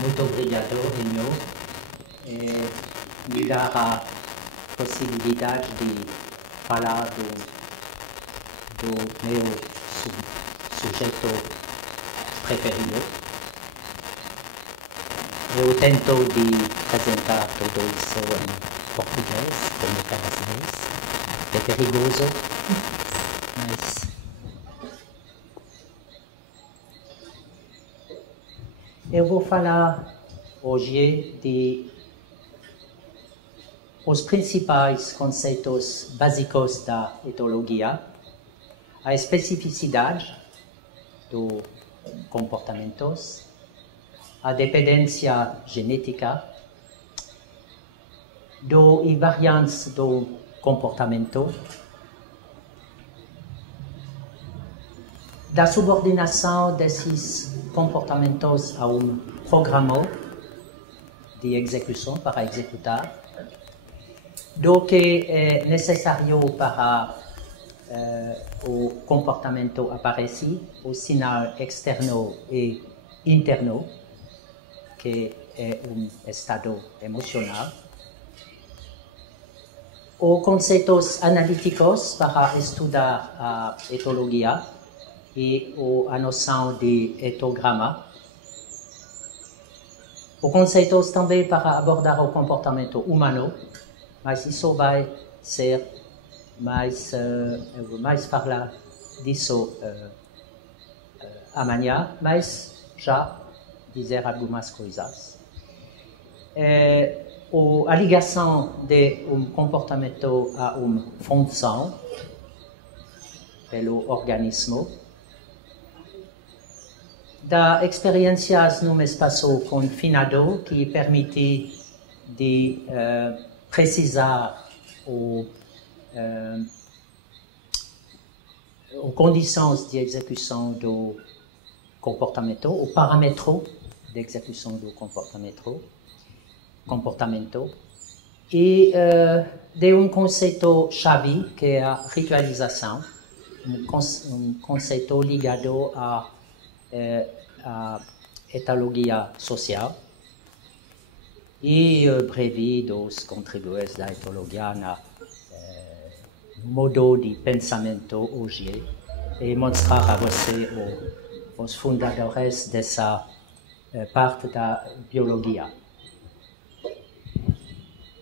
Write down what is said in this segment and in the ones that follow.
muito obrigado, Enio. Me dar a possibilidade de falar do meu sujeito preferido. Eu tento de apresentar tudo isso em português, como cada vez. É perigoso, mas eu vou falar hoje de os principais conceitos básicos da etologia, a especificidade dos comportamentos, a dependência genética e variantes do comportamento, da subordinação desses comportamentos a programa de execução para executar, do que é necessário para o comportamento aparecer, o sinal externo e interno, que é estado emocional, os conceitos analíticos para estudar a etologia e a noção de etograma, os conceitos também para abordar o comportamento humano, mas isso vai ser mais, eu vou mais falar disso amanhã, mas já dizer algumas coisas. A ligação de comportamento a função pelo organismo, da experiências num espaço confinado que permite de precisar as condições de execução do comportamento, o parâmetro de execução do comportamento e de conceito-chave que é a ritualização, conceito ligado à etologia social e breve dos contribuintes da etologia no modo de pensamento hoje e mostrar a você os fundadores dessa parte da biologia.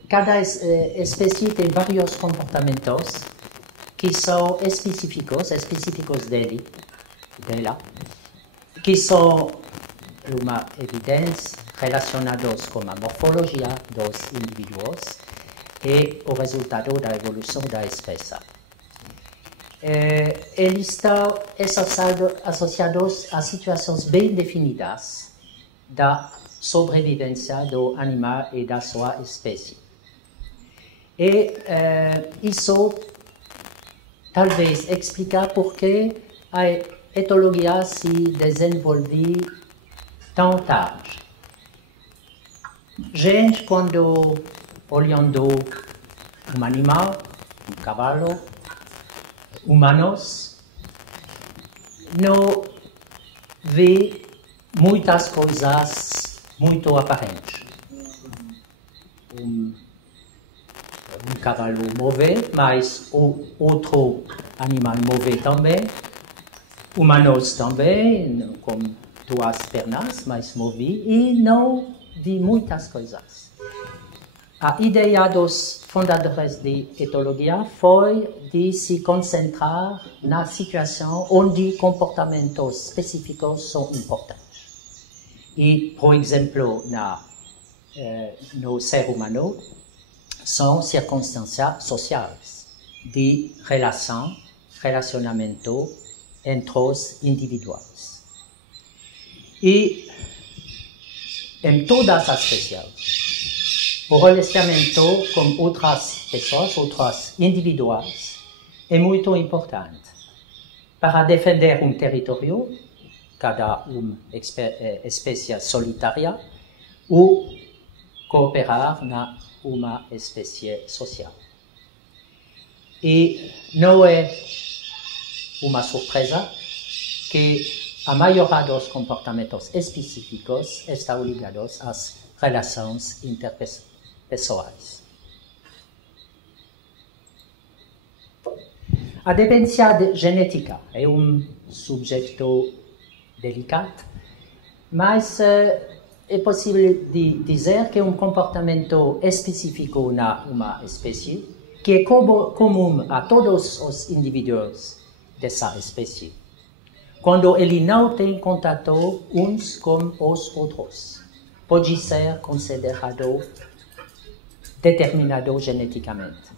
Cada espécie tem vários comportamentos que são específicos dela, que são uma evidência relacionados com a morfologia dos indivíduos e o resultado da evolução da espécie. Eles estão associados a situações bem definidas da sobrevivência do animal e da sua espécie. E isso talvez explica por que a etologia se desenvolve tão tarde. Gente, quando olhando um animal, um cavalo, humanos, não vê muitas coisas muito aparentes. Um cavalo move, mas o outro animal move também. Humanos também, com duas pernas, mas move, e não vi muitas coisas. A ideia dos fundadores de etologia foi de se concentrar na situação onde comportamentos específicos são importantes. E, por exemplo, no ser humano, são circunstâncias sociais de relacionamento entre os indivíduos. E em todas as espécies, o relacionamento com outras pessoas, outros indivíduos, é muito importante para defender território, cada espécie solitária, ou cooperar na uma espécie social. E não é uma surpresa que a maioria dos comportamentos específicos estão ligados às relações interpessoais. A dependência genética é subjecto delicado, mas é possível dizer que comportamento específico na uma espécie que é comum a todos os indivíduos dessa espécie, quando ele não tem contato uns com os outros, pode ser considerado determinado geneticamente.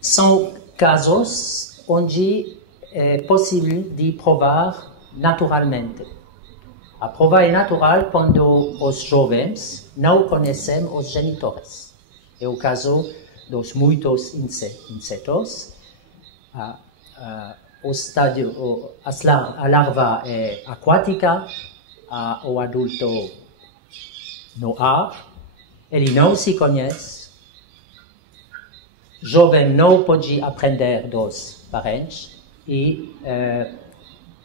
São casos onde é possível de provar naturalmente. A prova é natural quando os jovens não conhecem os genitores. É o caso dos muitos insetos. A larva é aquática, o adulto no ar, ele não se conhece. Jovem não pode aprender dos parentes e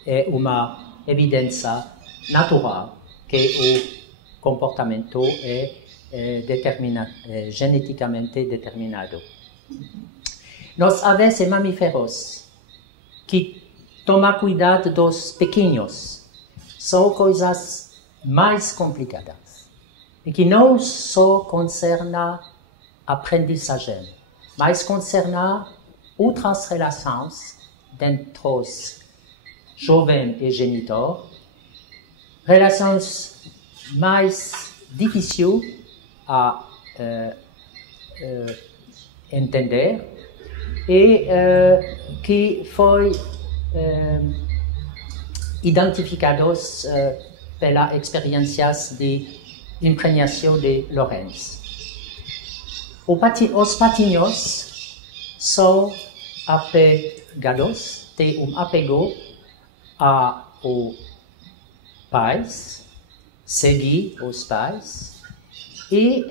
é uma evidência natural que o comportamento é geneticamente determinado. Nos aves e mamíferos que tomam cuidado dos pequenos são coisas mais complicadas e que não só concernam a aprendizagem, mas concernam outras relações entre os jovens e genitor, relações mais difíceis a entender e que foi identificados pelas experiências de impregnação de Lorenz. Os patinhos são apegados, têm apego aos pais, seguir os pais, e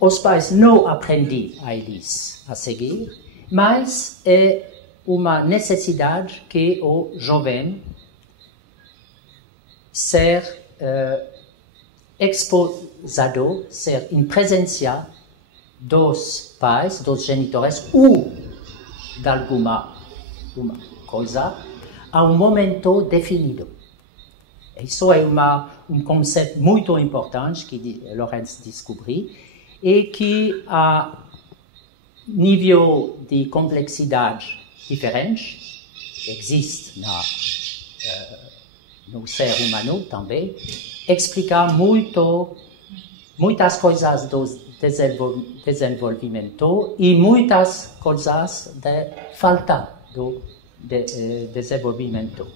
os pais não aprendem a eles a seguir, mas é uma necessidade que o jovem ser exposado, ser em presença dos pais, dos genitores ou de alguma coisa a momento definido. Isso é conceito muito importante que Lorenz descobriu e que a nível de complexidade diferente existe no ser humano também, explica muitas coisas do desenvolvimento e muitas coisas de falta do desenvolvimento.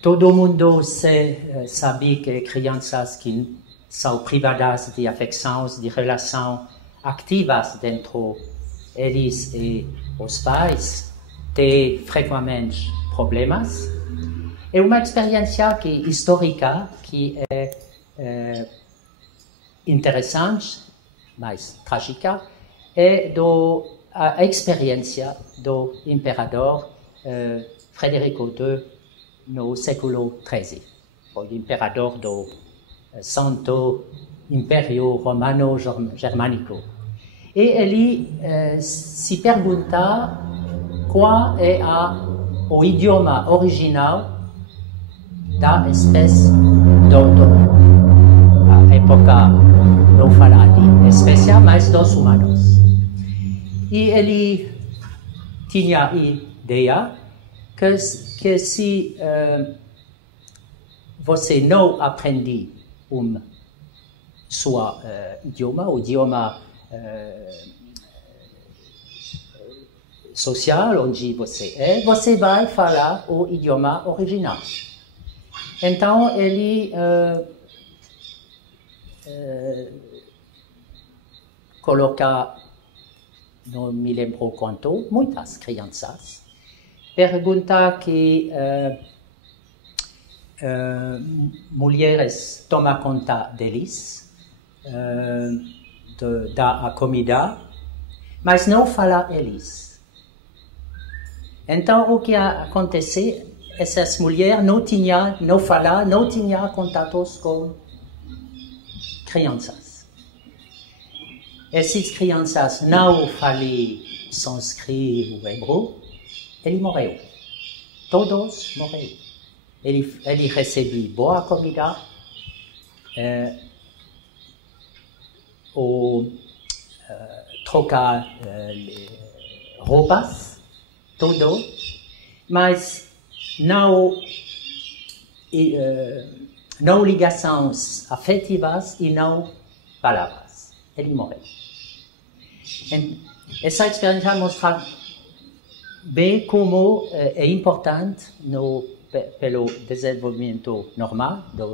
Todo mundo sabe que crianças que são privadas de afecções, de relações ativas dentro eles e os pais, têm frequentemente problemas. É uma experiência histórica que é interessante, mas trágica, é a experiência do imperador Frederico II no século XIII, o imperador do Santo Império Romano Germânico. E ele se pergunta qual é o idioma original da espécie a época não fala de espécie, mas dos humanos. E ele tinha a ideia que se você não aprende seu idioma, o idioma social onde você vai falar o idioma original. Então, ele coloca, não me lembro quanto, muitas crianças, pergunta que mulheres tomam conta deles, dá a comida, mas não fala eles. Então, o que acontece, essas mulheres não tinham contatos com crianças. Essas crianças não falavam sânscrito ou hebreu, ele morreu. Todos morreram. Ele recebeu boa comida, trocar roupas, tudo, mas não ligações afetivas e não palavras. Ele morreu. Essa experiência mostra bem como é importante pelo desenvolvimento normal da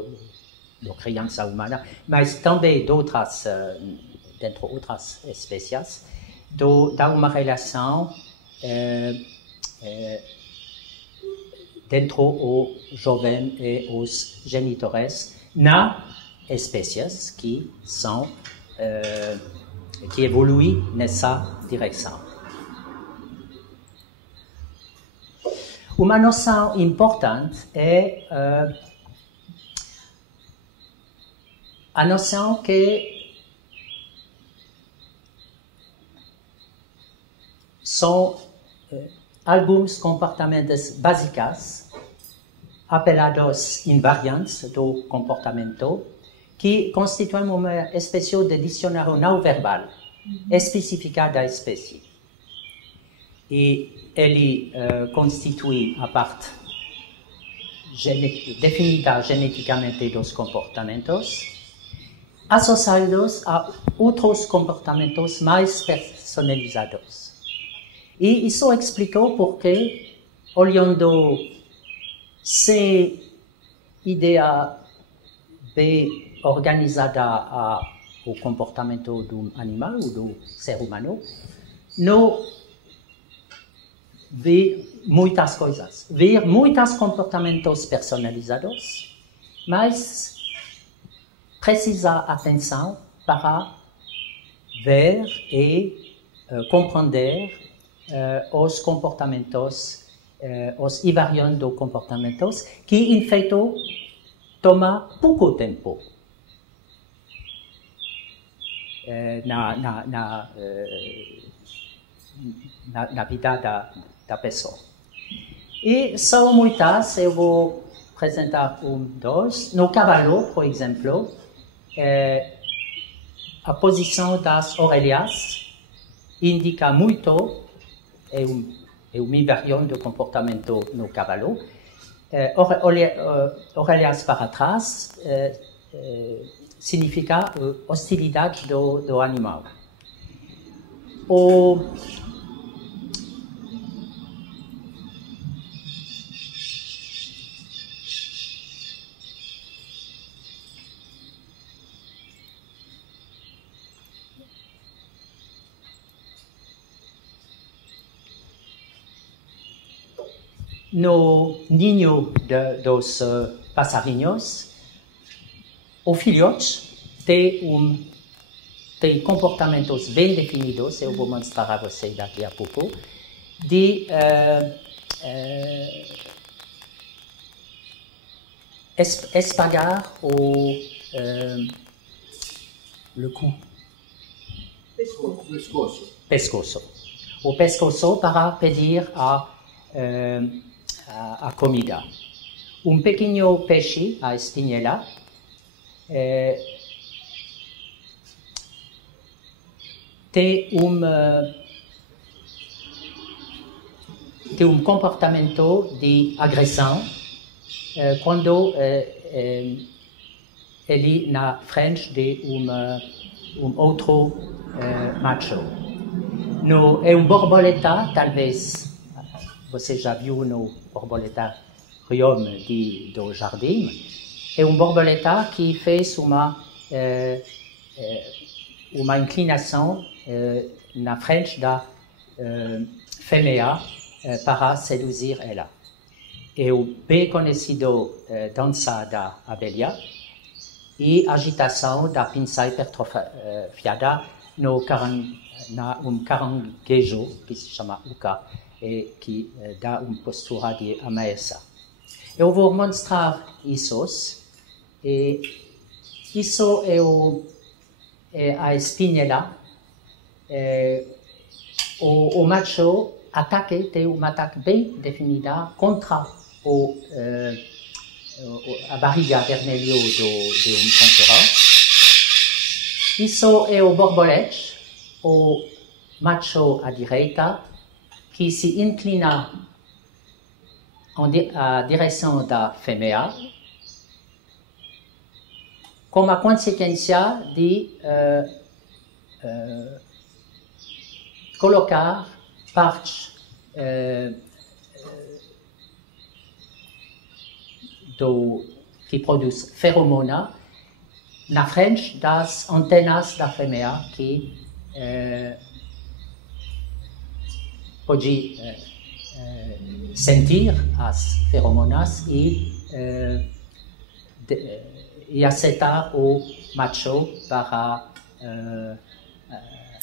criança humana, mas também dentro de outras espécies, de uma relação dentro o jovem e os genitores na espécies que evoluem nessa direção. Uma noção importante é a noção que são alguns comportamentos básicos, apelados invariantes do comportamento, que constituem uma espécie de dicionário não verbal específica da espécie. E ele constitui a parte definida geneticamente dos comportamentos, associados a outros comportamentos mais personalizados. E isso explicou porque, olhando se ideia bem organizada ao comportamento do animal ou do ser humano, não vê muitas coisas, vê muitos comportamentos personalizados, mas precisa atenção para ver e compreender os comportamentos, os invariantes dos comportamentos, que, em feito, toma pouco tempo na vida da pessoa. E são muitas, eu vou apresentar dois. No cavalo, por exemplo, a posição das orelhas indica muito, é um invariante do comportamento no cavalo. Orelhas para trás significa hostilidade do animal. No ninho dos passarinhos, o filhote tem comportamentos bem definidos, eu vou mostrar a vocês daqui a pouco, de espagar o cu. Pescoço. O pescoço para pedir a comida. Um pequeno peixe, a espinhela, tem um comportamento de agressão quando ele na frente de outro macho. É um borboleta, talvez você já viu no borboleta riome do jardim, é um borboleta que fez uma inclinação na frente da fêmea para seduzir ela. É o bem conhecido dança da abelha e agitação da pinça hipertrofiada no caranguejo, que se chama uca, e que dá uma postura de ameaça. Eu vou mostrar isso. E isso é a espinhela. O macho tem uma ataque bem definida contra a barriga vermelha de um concorrente. Isso é o borbolete, o macho à direita, que se inclina à direção da fêmea, como a consequência de colocar partes que produz feromona na frente das antenas da fêmea, que pode sentir as feromonas e aceitar o macho para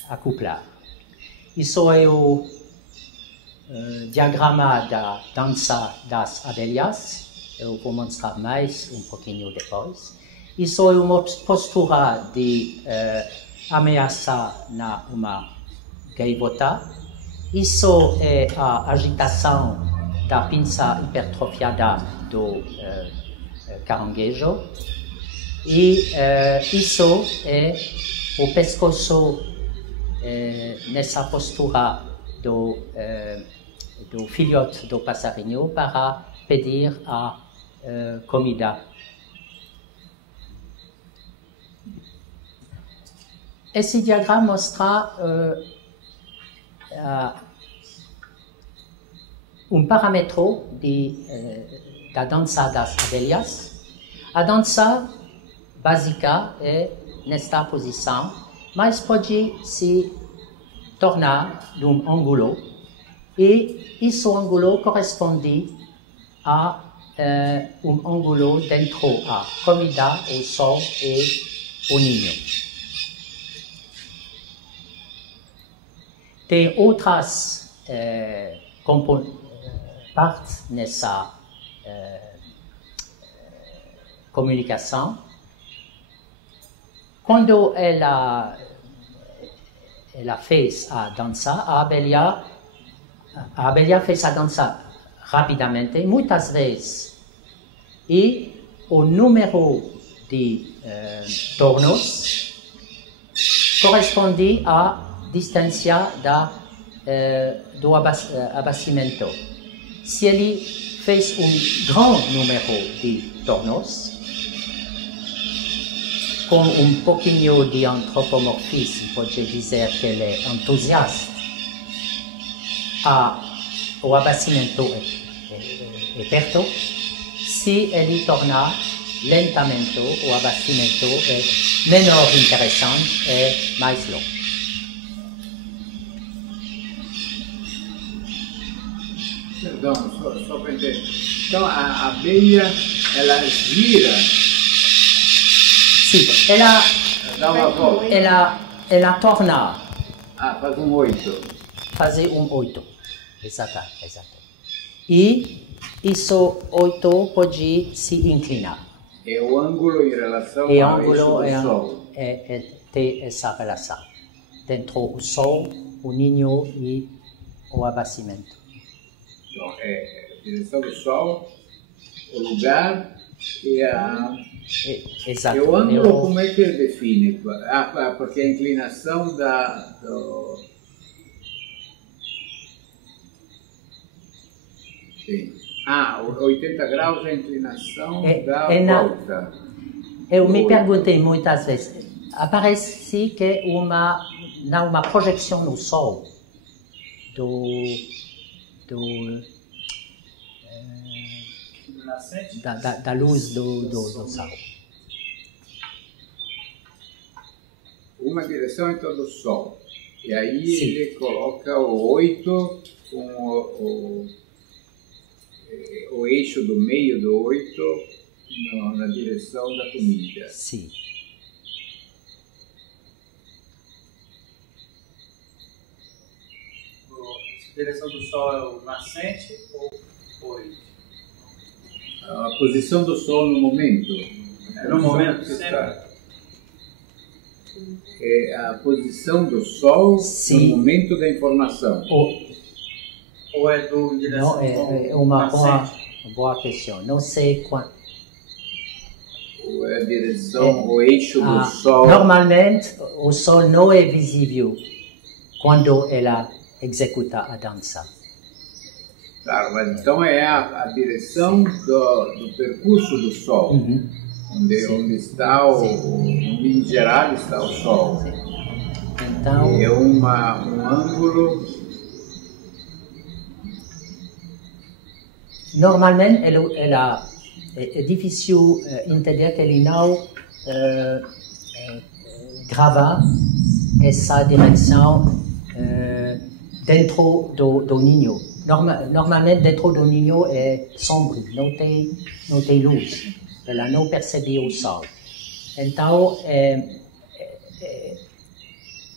acoplar. Isso é o diagrama da dança das abelhas. Eu vou mostrar mais um pouquinho depois. Isso é uma postura de ameaça na uma gaivota. Isso é a agitação da pinça hipertrofiada do caranguejo. E isso é o pescoço nessa postura do filhote do passarinho para pedir a comida. Esse diagrama mostra um parâmetro da dança das abelhas. A dança básica é nesta posição, mas pode se tornar num ângulo, e esse ângulo corresponde a um ângulo dentro a comida, o sol e o ninho. Tem outras partes nessa comunicação. Quando ela fez a dança, a abelha fez a dança rapidamente, muitas vezes, e o número de tornos corresponde à distância do abastecimento. Se ele fez um grande número de tornos, com um pouquinho de antropomorfismo, pode dizer que ele é entusiasta, o abastecimento é perto. Se ele torna lentamente, o abastecimento é menor interessante e mais longo. Perdão, só para entender. Então, a abelha, ela gira. Sim, ela dá uma volta. Ela torna. Faz um 8. Fazer um 8. Exato. E isso 8 pode se inclinar. É o ângulo em relação ao eixo do Sol. Tem essa relação. Dentro do Sol, o ninho e o abastecimento. Então, é a direção do Sol, o lugar e a... Exato. E o ângulo, como é que ele define? Porque a inclinação Sim. 80 graus é a inclinação da volta. Eu me perguntei muitas vezes, aparece que uma projeção no Sol da luz do Sol. Uma direção então do Sol. E aí Sim. Ele coloca o 8 com o eixo do meio do 8 na direção da comida. Sim. direção do Sol é o nascente ou poente? A posição do Sol no momento. No momento, sempre. É a posição do Sol Sim. no momento da informação. Ou é do direção Não, é uma boa questão. Não sei quando. Ou é a direção, o eixo do Sol. Normalmente, o Sol não é visível quando ela executa a dança. Claro, mas então é a direção do percurso do Sol. Uhum. Onde está em geral está o Sol. Então, É um ângulo. normalmente, é difícil entender que ele não grava essa direção dentro do ninho. Normalmente, dentro do ninho é sombrio, não tem luz. Ela não percebe o Sol. Então,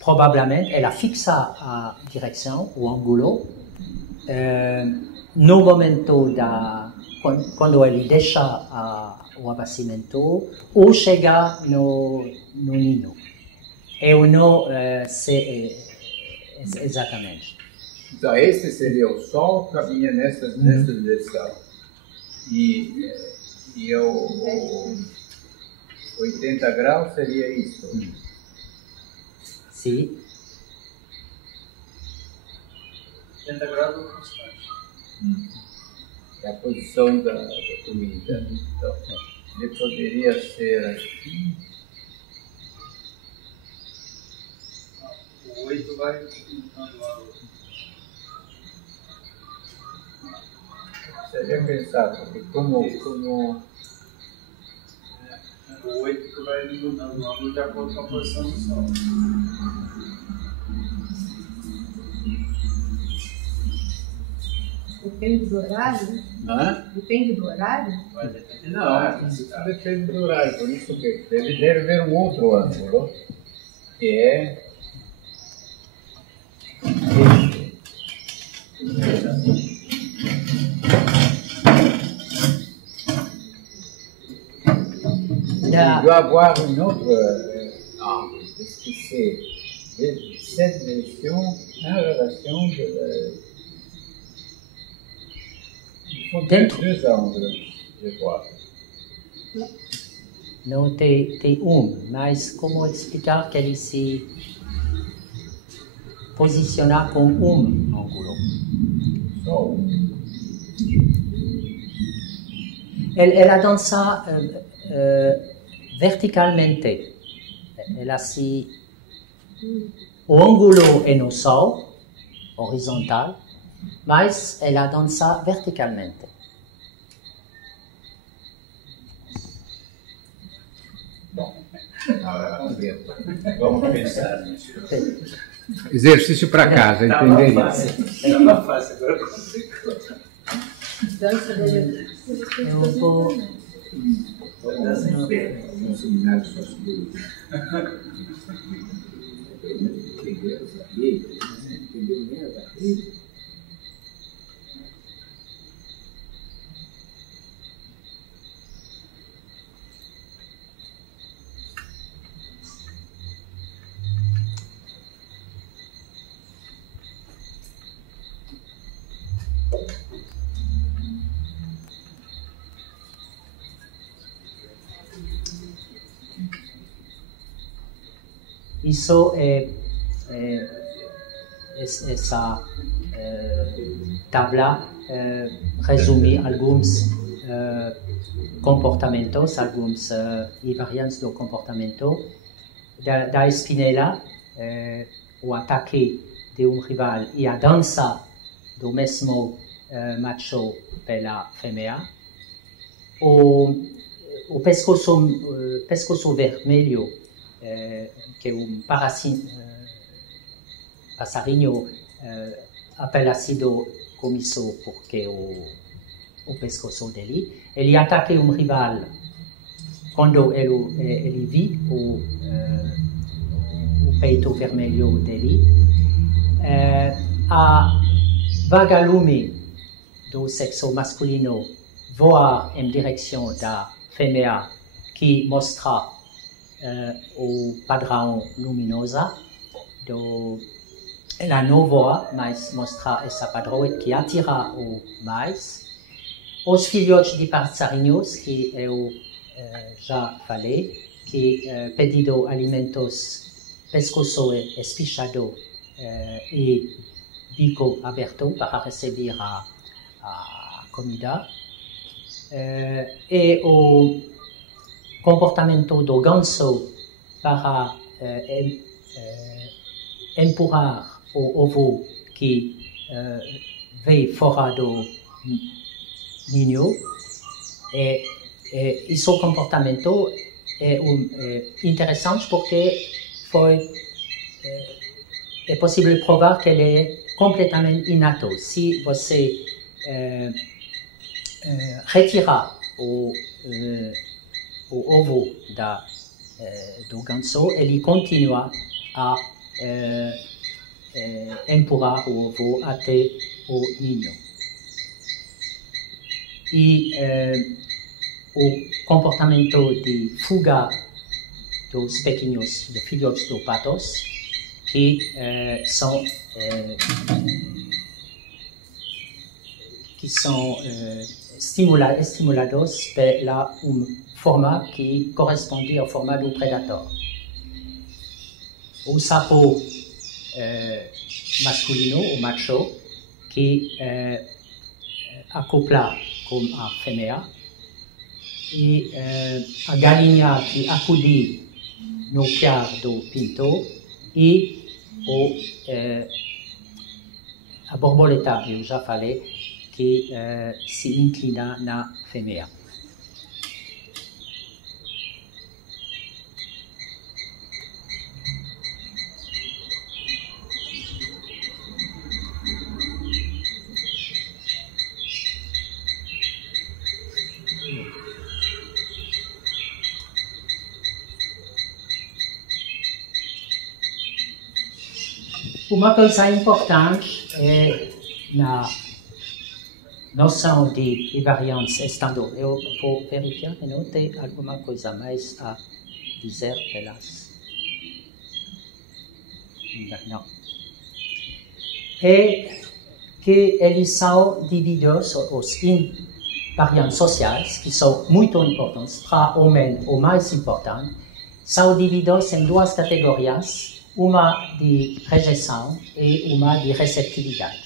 provavelmente, ela fixa a direção, o ângulo, no momento quando ele deixa o abastecimento ou chega no ninho. Eu não sei exatamente. Então, esse seria o Sol, caminha nessa direção. E o 80 graus seria isso. Sim. 80 graus é constante. É a posição da comida. Então, ele poderia ser aqui. O 8 vai limitando a outra. Seria pensar, porque como O 8 que vai limitando o ângulo de acordo com a posição do Sol. Depende do horário? Depende do horário? Vai depender do não, horário. isso depende do horário, por isso que ele deve ver um outro ângulo, que é il doit avoir une autre angle, parce que c'est cette version en relation il faut deux angles, je crois. Não tem mas como explicar que ele se posiciona com ângulo? Sol. Ela dança verticalmente. Ela se... O ângulo é no Sol, horizontal, mas ela dança verticalmente. Vamos pensar nisso. Exercício para casa, entender isso. Era fácil, agora complicou. Dança dele. Eu vou... Um seminário só sobre Isso essa tabla resume alguns comportamentos, alguns invariantes do comportamento da espinela, o ataque de rival e a dança do mesmo macho pela fêmea, o pescoço vermelho, que um passarinho apelasido como isso porque o pescoço dele, ele ataca rival quando ele vê o peito vermelho dele. vagalume do sexo masculino voar em direção da fêmea que mostra o padrão luminosa ela não voa, mas mostra esse padrão que atira o mais. Os filhotes de passarinhos, que eu já falei, que pedindo alimentos pescoço espichado e bico aberto para receber a comida. E o comportamento do ganso para empurrar o ovo que vem fora do ninho. E esse comportamento é interessante porque é possível provar que ele é completamente inato. Se você retirar o ovo do ganso, ele continua a empurrar o ovo até o ninho. E o comportamento de fuga dos pequenos filhotes dos patos, que são estimulados pela forma que corresponde ao forma do predador. O sapo masculino, o macho, que acopla com a fêmea, e a galinha que acude no piar do pinto, e a borboleta, eu já falei, que se inclina na fêmea. Uma coisa importante é na noção de variantes estando. Eu vou verificar que não tem alguma coisa mais a dizer pelas. Não. É que eles são divididos, os variantes sociais, que são muito importantes, para o homem, o mais importante, são divididos em duas categorias. Uma de rejeição e uma de receptividade.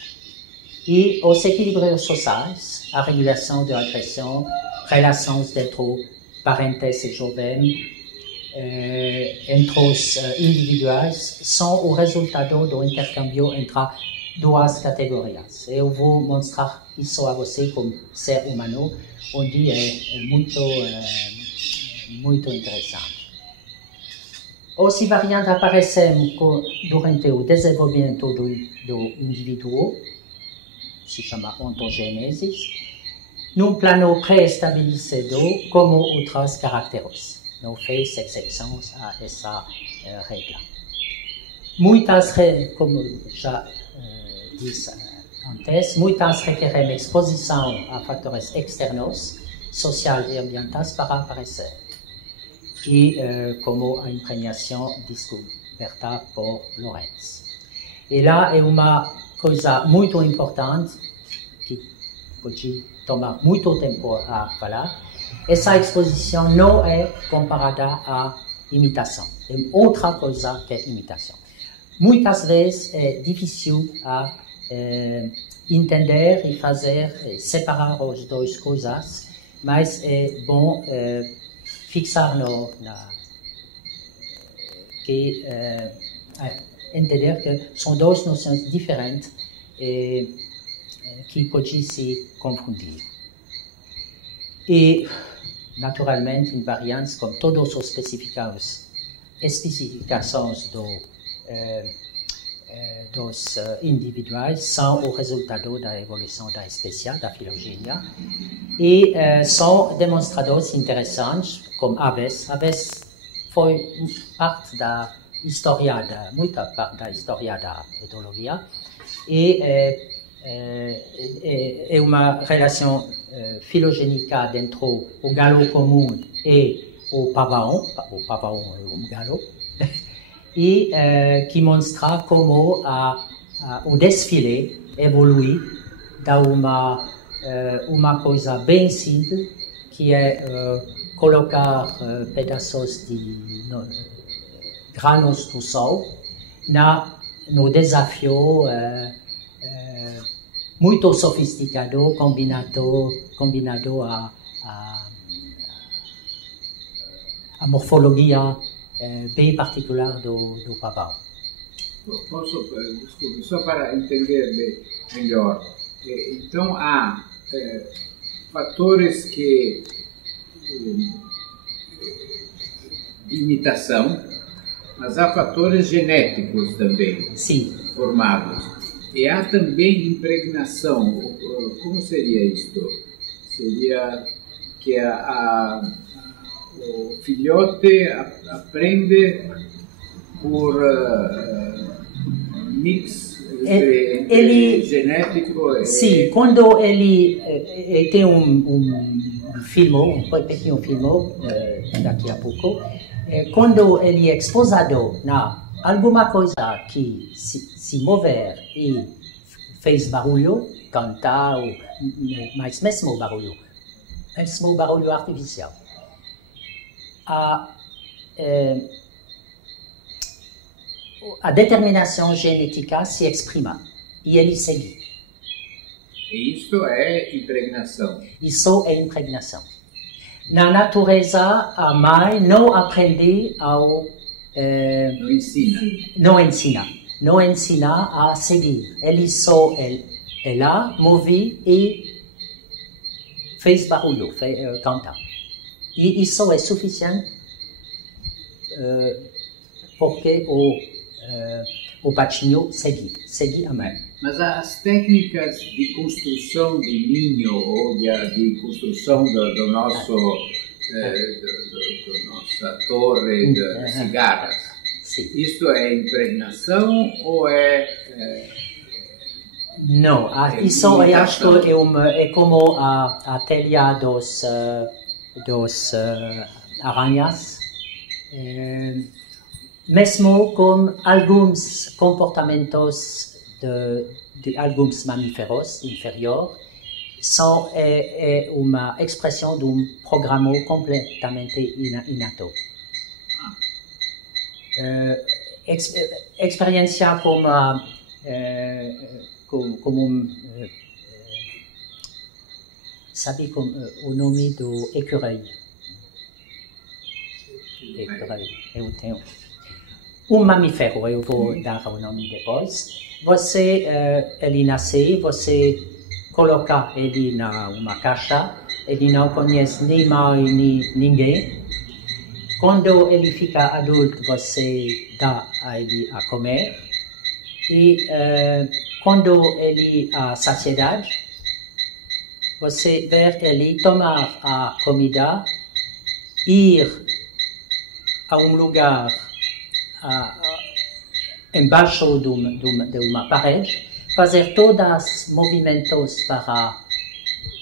E os equilíbrios sociais, a regulação da agressão, relações entre parentes e jovens, entre os individuais, são o resultado do intercâmbio entre duas categorias. Eu vou mostrar isso a você como ser humano, onde é muito interessante. Os variantes aparecem durante o desenvolvimento do indivíduo, se chama ontogênese, num plano pré-estabelecido como outras caracteres. Não fez exceções a essa regra. Muitas, como já disse antes, muitas requerem exposição a fatores externos, sociais e ambientais para aparecer. E como a impregnação descoberta por Lorenz. E lá é uma coisa muito importante, que pode tomar muito tempo a falar. Essa exposição não é comparada à imitação. É outra coisa que imitação. Muitas vezes é difícil a entender e fazer, separar as duas coisas, mas é bom fixar que entender que são duas noções diferentes que podem se confundir. E, naturalmente, invariantes, como todas as especificações dos individuais, são o resultado da evolução da espécie, da filogenia, e são demonstradores interessantes, como aves. Aves foi parte muita parte da história da etologia, e è una relazione filogenica dentro o gallo comune e o pavão è un gallo, e che mostra come o desfile evolui da uma coisa bem simples, que é colocar pedaços de granos do sol no desafio muito sofisticado, combinado a morfologia bem particular do pavão. Posso, desculpe, só para entender melhor. Então, há fatores de imitação, mas há fatores genéticos também. Sim. Formados. E há também impregnação. Como seria isto? Seria que o filhote aprende por mix entre genético. Sim, quando ele tem filme, pequeno filme daqui a pouco, quando ele é exposado a alguma coisa que se mover e fez barulho, cantar, mas mesmo barulho artificial. A determinação genética se exprima e ele segue. E isso é impregnação. Isso é impregnação. Na natureza, a mãe não aprende ao... Não ensina a seguir. Ele só ela move e fez barulho, canta. E isso é suficiente porque o patinho segue a mãe. Mas as técnicas de construção de ninho ou de construção do nossa torre de cigarras, isto é impregnação ou é... Não, isso eu acho que é como a telha dos aranhas, mesmo com alguns comportamentos de alguns mamíferos inferiores, é uma expressão de programa completamente inato. Experiência como sabe o nome do écureuil? Eu tenho um mamífero, eu vou dar o nome depois. Ele nasce, você coloca ele numa caixa, ele não conhece nem mãe nem ninguém. Quando ele fica adulto, você dá a ele a comer. E quando ele a saciedade, você vê ele tomar a comida, ir a um lugar embaixo de uma parede, fazer todos os movimentos para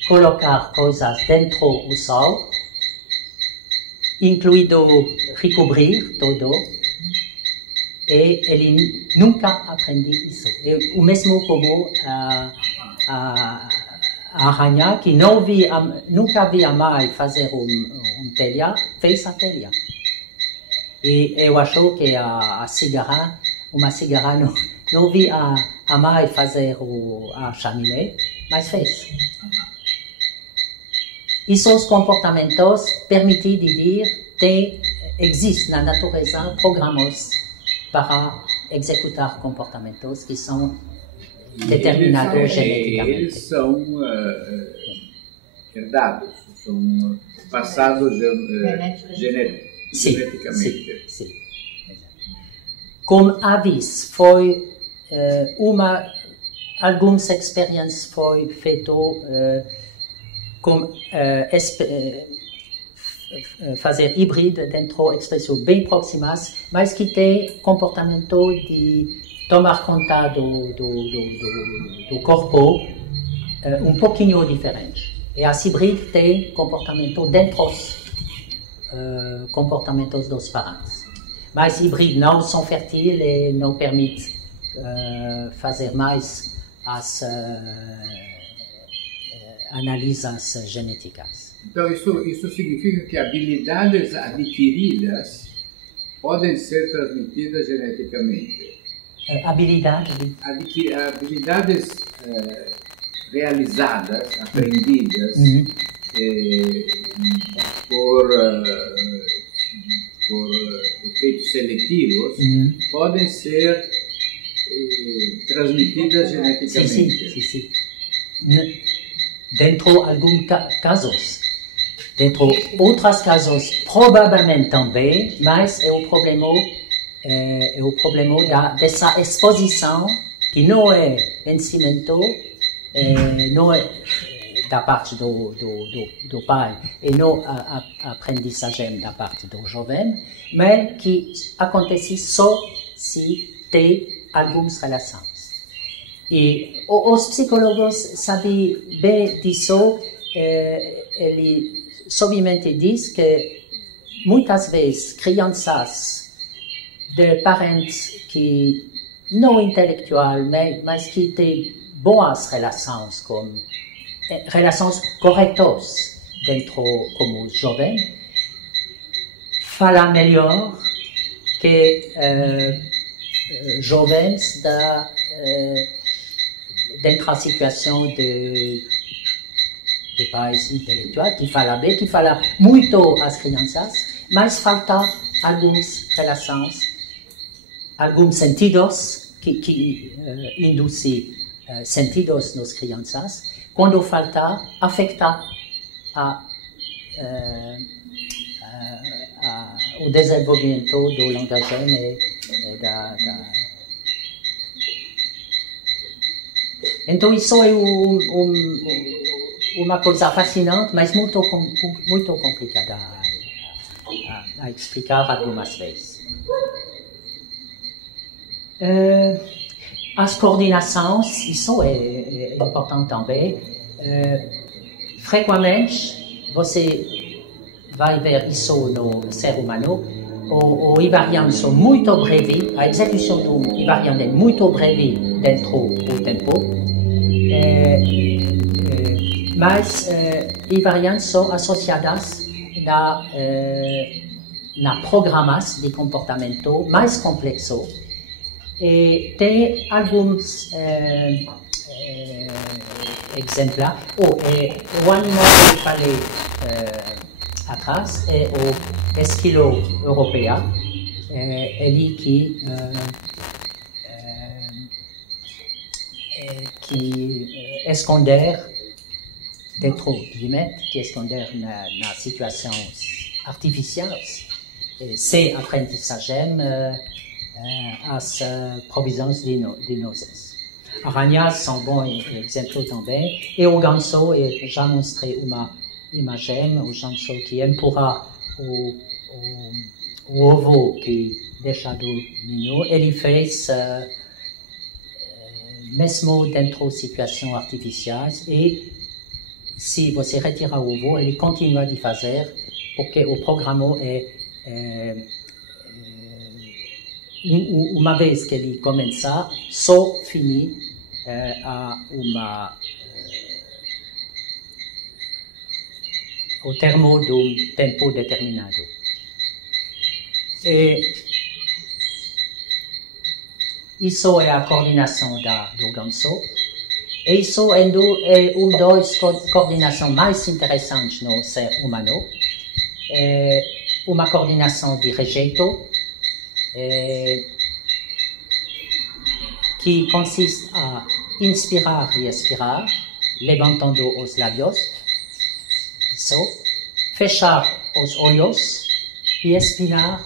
colocar coisas dentro do sol, incluindo recobrir todo, e ele nunca aprende isso. O mesmo como a aranha, que nunca vi a mãe fazer telha, fez a telha. E eu acho que uma cigarra não vi a mãe fazer a chaminé, mas fez. E são os comportamentos permitem dizer que existem na natureza programas para executar comportamentos que são determinados geneticamente. Eles são herdados, são passados geneticamente. Sim. Como avis, foi algumas experiências foi feito com fazer híbrido dentro de expressões bem próximas, mas que tem comportamento de tomar conta do corpo pouquinho diferente. E a híbrida tem comportamento dentro comportamentos dos parentes. Mas híbridos não são férteis e não permitem fazer mais as análises genéticas. Então, isso significa que habilidades adquiridas podem ser transmitidas geneticamente. Habilidades realizadas, aprendidas por efeitos seletivos, podem ser transmitidas geneticamente. Sim. Dentro de alguns casos. Dentro de outros casos, provavelmente também, mas é o problema dessa exposição, que não é ensinamento, não é da parte do pai, e não a aprendizagem da parte do jovem, mas que acontece só se tem algumas relações. E os psicólogos sabem bem disso, ele somente diz que muitas vezes crianças de parentes que não intelectuais, mas que têm boas relações, relações corretas dentro como jovem, falam melhor que jovens dentro da situação de pais intelectuais, que falam bem, que falam muito às crianças, mas falta algumas relações, alguns sentidos que induzem sentidos nas crianças. Quando falta, afeta o desenvolvimento do linguagem Então, isso é uma coisa fascinante, mas muito complicada a explicar algumas vezes. As coordenações, isso é importante também. Frequentemente, você vai ver isso no ser humano. O invariante são muito breve, a execução do invariante é muito breve dentro do tempo. Mas invariantes são associadas na programas de comportamento mais complexo. E tem alguns exemplos. O animal que eu falei atrás é o esquilo europeu, ele que esconder dentro que esconder nas situações artificiais, sem aprendizagem as provisões de nós. Aranhas são bons exemplos também, e o ganso, já mostrei uma imagem, o ganso que empurra o ovo que deixa do ninho, ele fez mesmo dentro de situações artificiais, e se você retirar o ovo, ele continua de fazer, porque o programa uma vez que ele começar, só finir o termo do tempo determinado. Isso é a coordenação do ganso. E isso é uma das coordenações mais interessantes no ser humano. Uma coordenação de rejeito, que consiste a inspirar e expirar, levantando os lábios. Isso. Fechar os olhos e expirar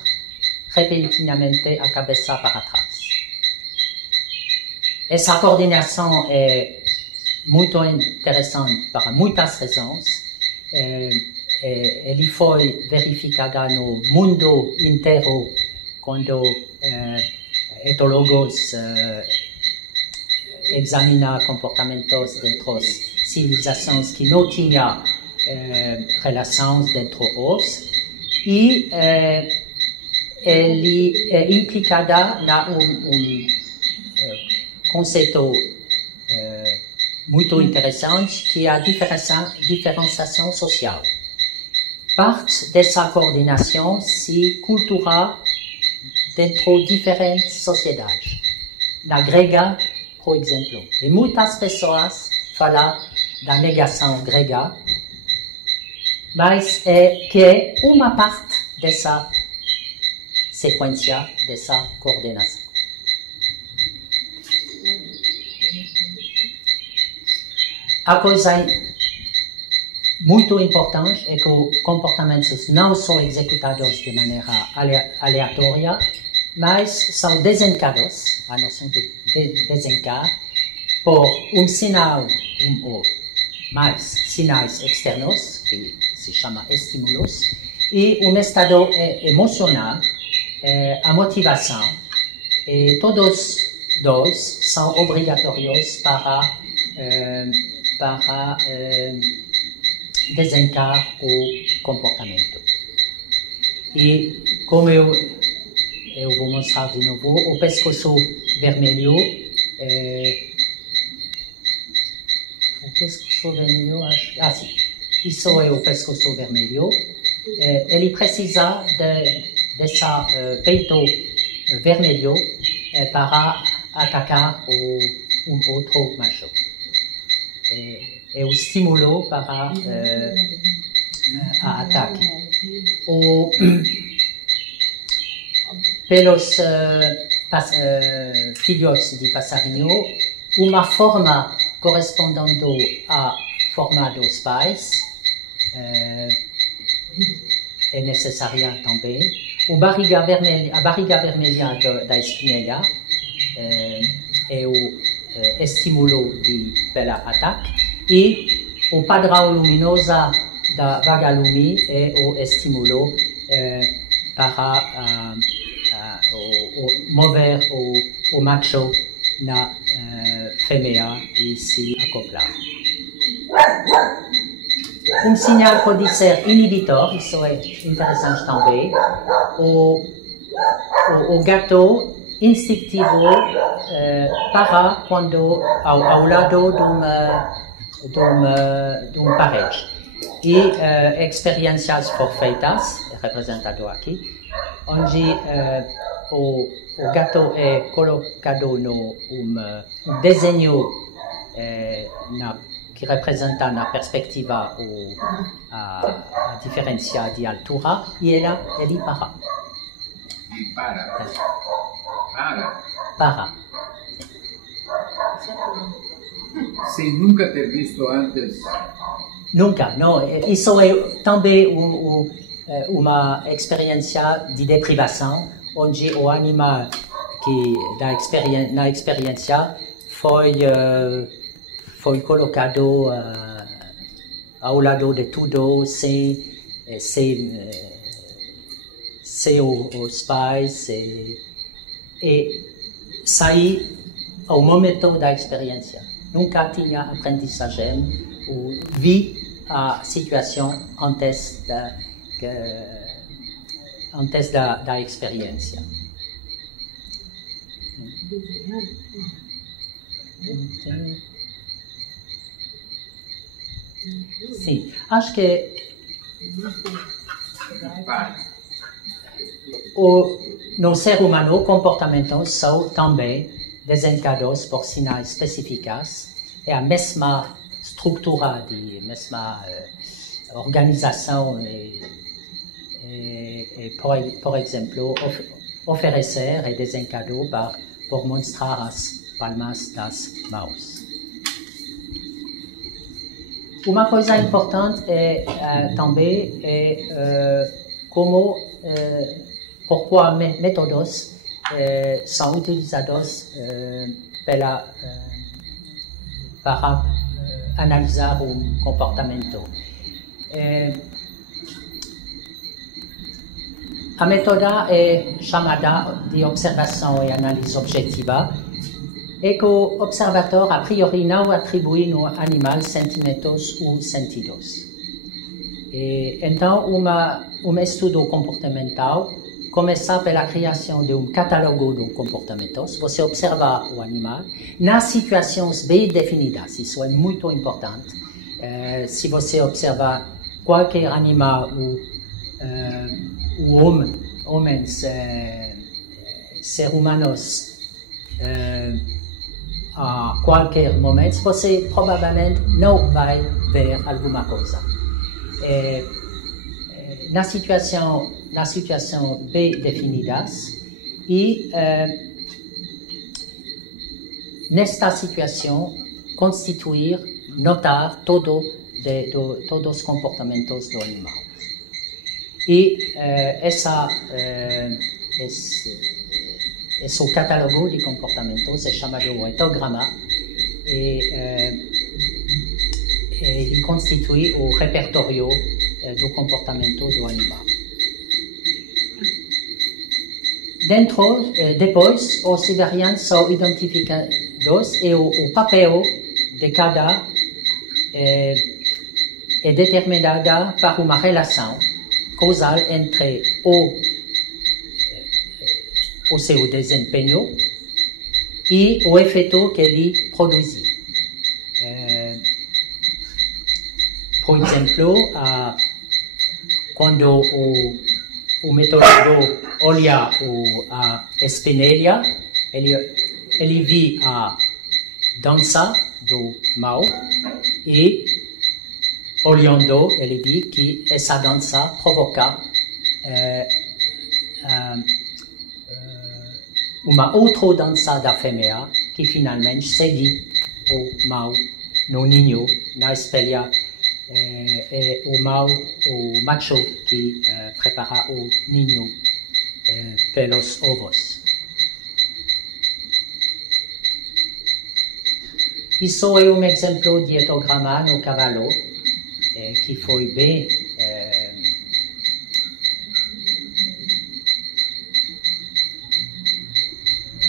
repentinamente a cabeça para trás. Essa coordenação é muito interessante para muitas razões. Ele foi verificada no mundo inteiro quando etólogos examina comportamentos dentro civilizações que não tinham relações dentro os e ele é implicada na conceito muito interessante que é a diferenciação social. Parte dessa coordenação se cultura dentro de diferentes sociedades. Na grega, por exemplo, e muitas pessoas falam da negação grega, mas que é uma parte dessa sequência, dessa coordenação. A coisa muito importante é que os comportamentos não são executados de maneira aleatória, mas são desencados, a noção de desencar, por sinal, ou mais sinais externos, que se chama estímulos, e estado emocional, a motivação, e todos dois são obrigatórios para desencar o comportamento. E como eu vou mostrar de novo, o pescoço vermelho, sim, isso é o pescoço vermelho. Ele precisa dessa peito vermelho para atacar outro macho. É o estímulo para a ataque. Pelos filhotes de passarinho, uma forma correspondendo à forma dos pais é necessária também. A barriga vermelha da espinelha é o estímulo pela ataque e o padrão luminoso da vagalume é o estímulo para mover o macho na fêmea e se acoplar. Sinal pode ser inibitor, isso é interessante também. O gato instintivo para quando ao lado de uma parede. E experiências forfeitas, representado aqui, onde o gato é colocado no desenho que representa na perspectiva a diferença de altura e ele para. Para. Sem nunca ter visto antes? Nunca, não. Isso é também uma experiência de deprivação, onde o animal que na experiência foi colocado ao lado de tudo, sem os pais, e sair ao momento da experiência. Nunca tinha aprendizagem, ou vi a situação antes da experiência. Sim, acho que no ser humano, comportamentos são também desencadeados por sinais específicos. É a mesma estrutura, a mesma organização. Por exemplo, oferecer é desencadeado por mostrar as palmas das mãos. Uma coisa importante também é como por quais métodos são utilizados para analisar o comportamento. a metoda é chamada de observação e análise objetiva, é que o observador, a priori, não atribui no animal sentimentos ou sentidos. E, então, estudo comportamental começa pela criação de catálogo de comportamentos. Você observa o animal nas situações bem definidas. Isso é muito importante. Se você observa qualquer animal ou homens, seres humanos, a qualquer momento, você provavelmente não vai ver alguma coisa. Na situação bem definidas e nesta situação constituir, notar todos os comportamentos do animal. E esse catálogo de comportamentos é chamado etograma e ele constitui o repertório do comportamento do animal. Depois, os invariantes são identificados e o papel de cada é determinada por uma relação causal entre o seu desempenho e o efeito que ele produz. Por exemplo, quando o metólogo olha a espinelha, ele vê a dança do mal e, olhando, ele vê que essa dança provoca uma outra dança da fêmea que finalmente segue o mal no ninho, na espelha. É o macho que prepara o ninho pelos ovos. Isso é um exemplo de etograma no cavalo que foi bem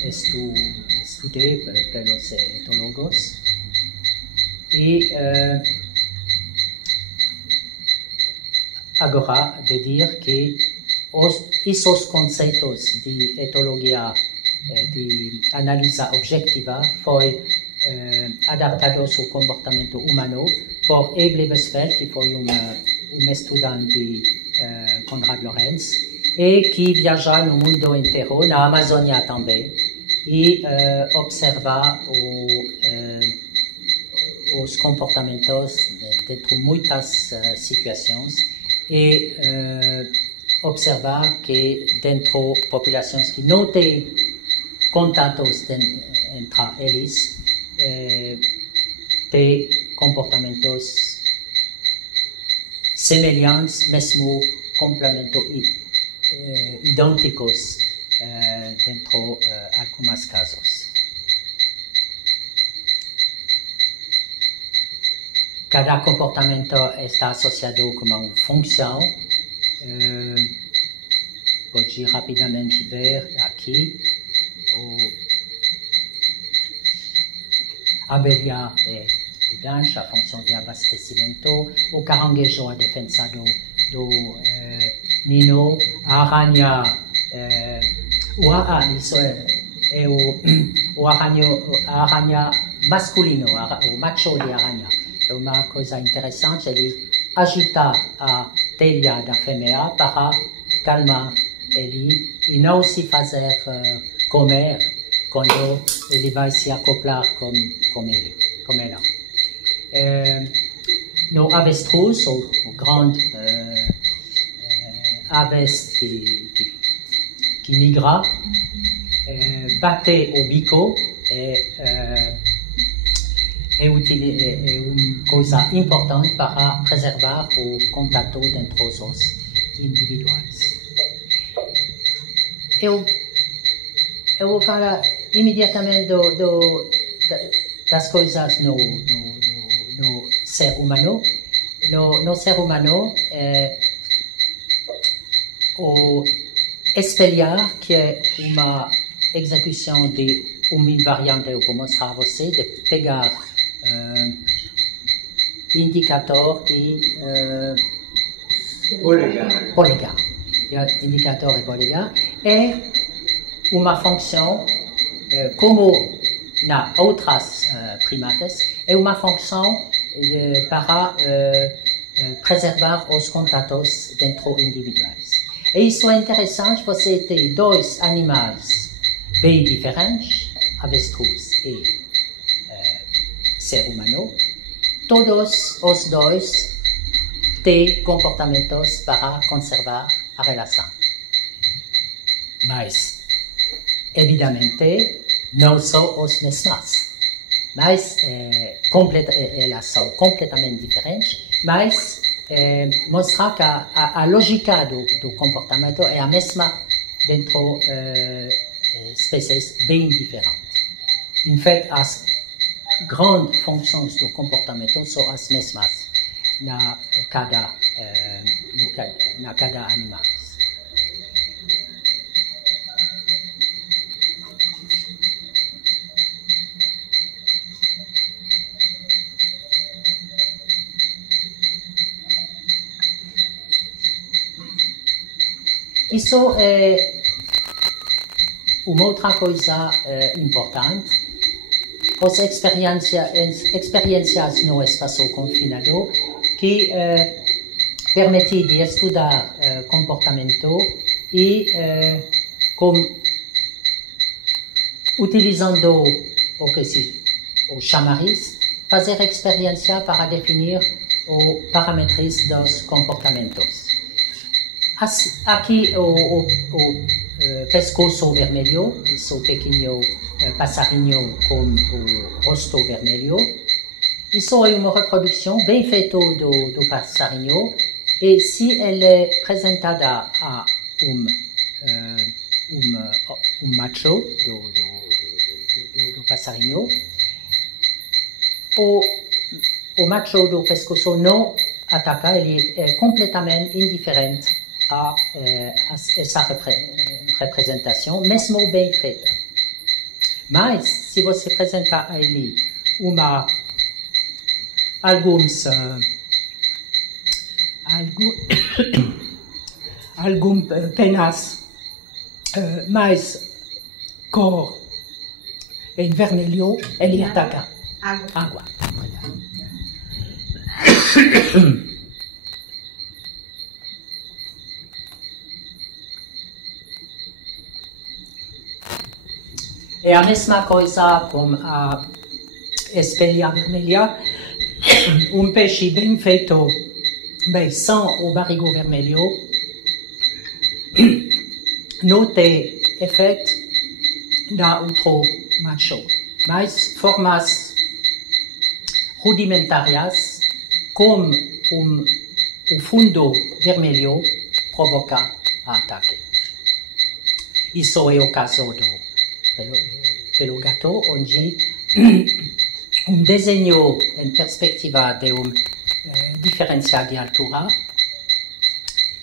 estudado pelos etólogos e agora de dizer que esses conceitos de etologia, de análise objetiva, foram adaptados ao comportamento humano por Abe Lebesfeld, que foi estudante de Konrad Lorenz, e que viaja no mundo inteiro, na Amazônia também, e observa os comportamentos dentro de muitas situações e observar que dentro de populações que não têm contatos entre eles, têm comportamentos semelhantes, mesmo complementos idênticos dentro de alguns casos. Cada comportamento está associado com uma função. Pode rapidamente ver aqui. A abelha é gigante, a função de abastecimento. O caranguejo, a defesa do ninho. A aranha, isso é o aranha masculino, o macho de aranha. É uma coisa interessante, ele agita a telha da fêmea para calmar ele e não se fazer comer quando ele vai se acoplar com ela. No avestruz, o grande aves que migra, bate o bico é uma coisa importante para preservar o contato entre os individuais. Eu vou falar imediatamente das coisas no ser humano. No ser humano, espelhar, que é uma execução de uma invariante, eu vou mostrar a você, de pegar indicador e polegar. Indicador e polegar é uma função, como nas outras primatas, é uma função para preservar os contatos dentro individuais. E isso é interessante, você tem dois animais bem diferentes, avestruz e ser humano. Todos os dois têm comportamentos para conservar a relação. Mas, evidentemente, não são os mesmos. Mas elas são completamente diferentes, mas mostrar que a lógica do comportamento é a mesma dentro espécies bem diferentes. Em fait, as grandes funções do comportamento são as mesmas na cada animal. Isso é uma outra coisa importante. As experiências no espaço confinado que permitem de estudar comportamento e utilizando o chamariz, fazer experiência para definir os parâmetros dos comportamentos. Aqui o pescoço vermelho, esse pequeno passarinho com o rosto vermelho. Isso é uma reprodução bem feita do passarinho, e se ela é apresentada a macho do passarinho, o macho do pescoço não ataca, ele é completamente indiferente a essa representação, mesmo bem feita. Mas, se você apresentar a ele alguns penas mais cor em vermelho, ele ataca. Água. É a mesma coisa com a espelha vermelha. Peixe bem feito, bem sem o barrigo vermelho, não tem efeito da outro macho. Mas formas rudimentárias, como o fundo vermelho, provoca ataque. Isso é o caso pelo gato, onde desenho em perspectiva de diferença de altura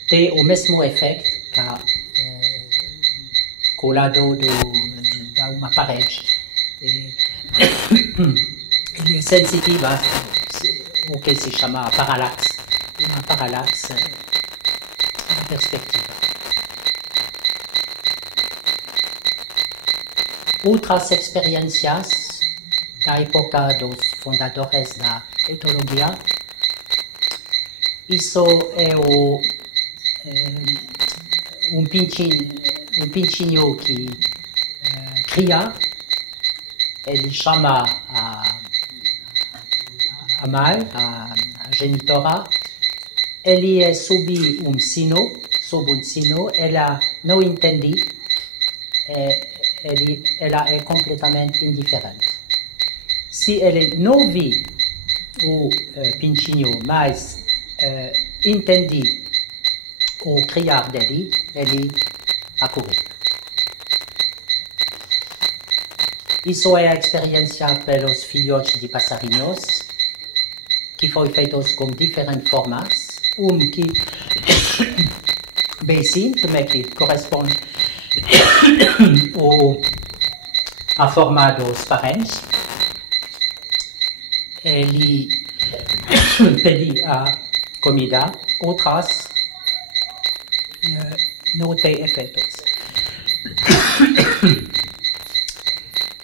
tem o mesmo efeito que o lado de uma parede. Ele é sensitivo ao que se chama parallaxe, uma parallaxe de perspectiva. Outras experiências da época dos fundadores da etologia, isso é um pintinho que cria, ele chama a mãe, a genitora, ele é sob um sino, ela não entende, ela é completamente indiferente. Se ele não vê o pintinho, mas entende o criar dele, ele acorre. Isso é a experiência pelos filhotes de passarinhos, que foi feitos com diferentes formas. Que basic, mais qui correspondent à format transparent. Ele pedi a comida, outras não tem efeitos.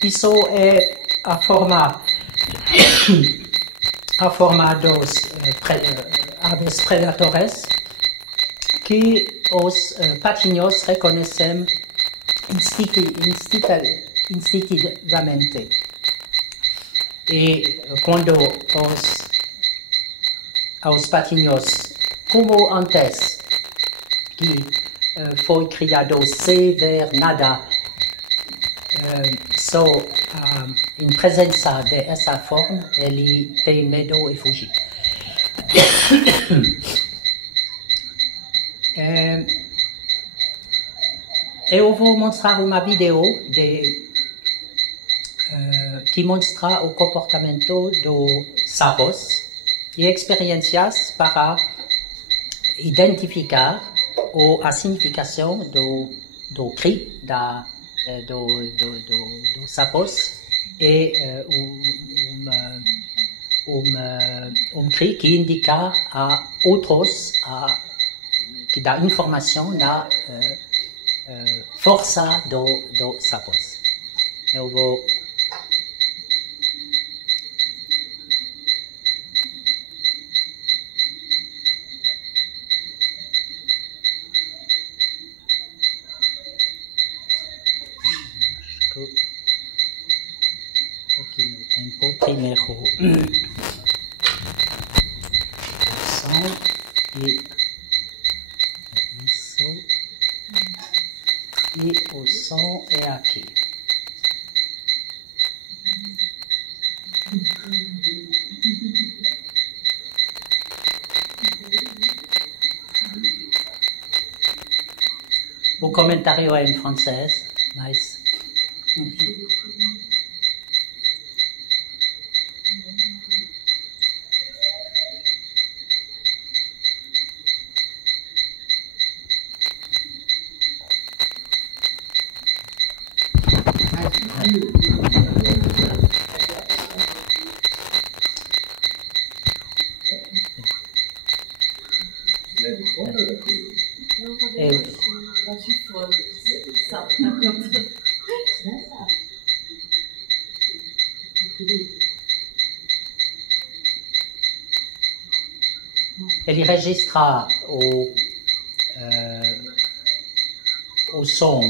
Isso é a forma dos aves predadores que os patinhos reconhecem instintivamente. E quando os patinhos, como antes, que foi criado sem ver nada, só em presença dessa forma, ele tem medo e fugir. Eu vou mostrar uma vídeo que mostra o comportamento dos sapos e experiências para identificar a significação do cri dos sapos e cri que indica a outros, que dá informação na força dos sapos. Eu vou tempo primeiro som e isso e o som é aqui. O comentário é em francês, mas ele registra o som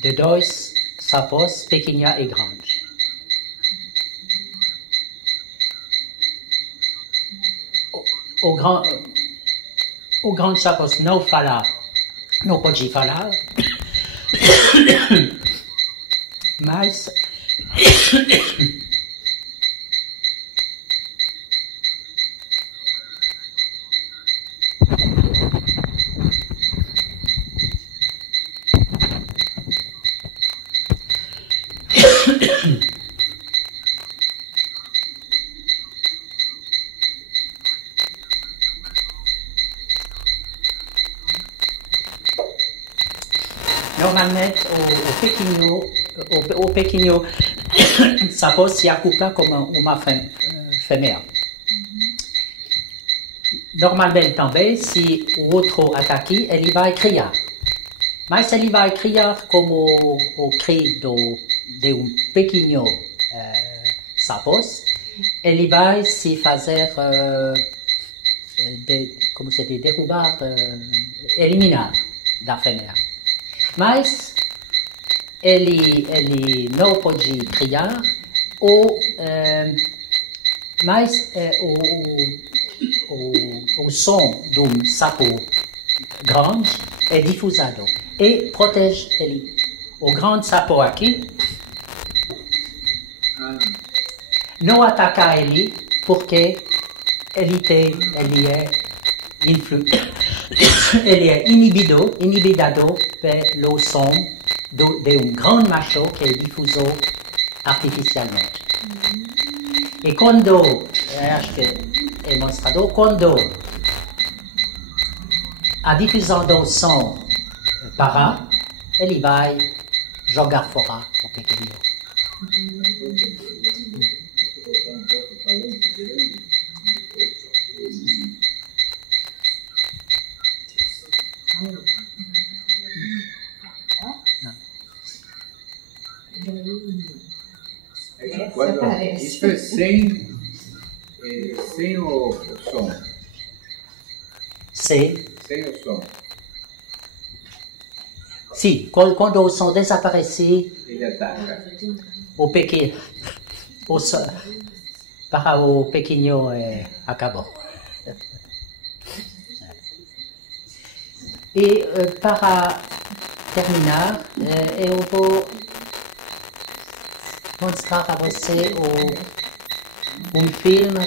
de dois sapos, pequena e grande. O grande sapos não pode falar, mas normalmente o pequeno sapo se acopla como uma fêmea. Normalmente também, se o outro ataque, ele vai criar. Mas ele vai criar como o cri de pequeno sapos, ele vai se fazer, como se diz, derrubar, eliminar da fêmea. Mas ele não pode criar, mas o som de um sapo grande é difusado e protege ele. O grande sapo aqui não ataca ele porque ele é inibidado pelo som de um grande macho que é difuso artificialmente. E quando, acho que é mostrado, quando a diffusando som para, ele vai jogar fora o pequeno. Isso é sem o som. Sem o som. Sim, quando o som desaparecer, Ele ataca. o pequeno, para o pequeno acabou. E para terminar, eu vou mostrar a você filme